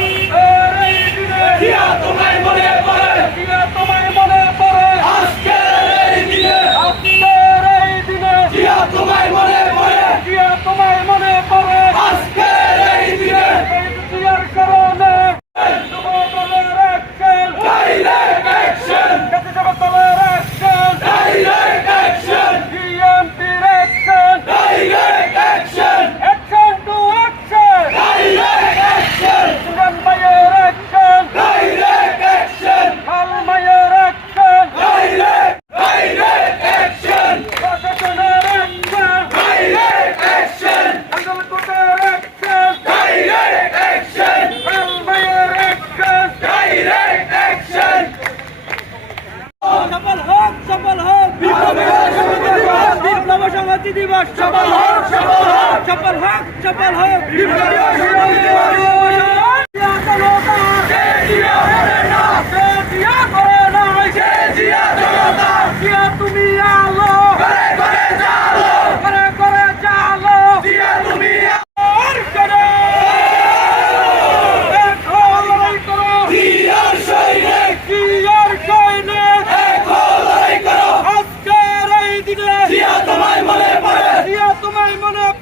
Hey! आज़ादी दिवस चपल हो चपल हो चपल हो चपल हो तुम्हें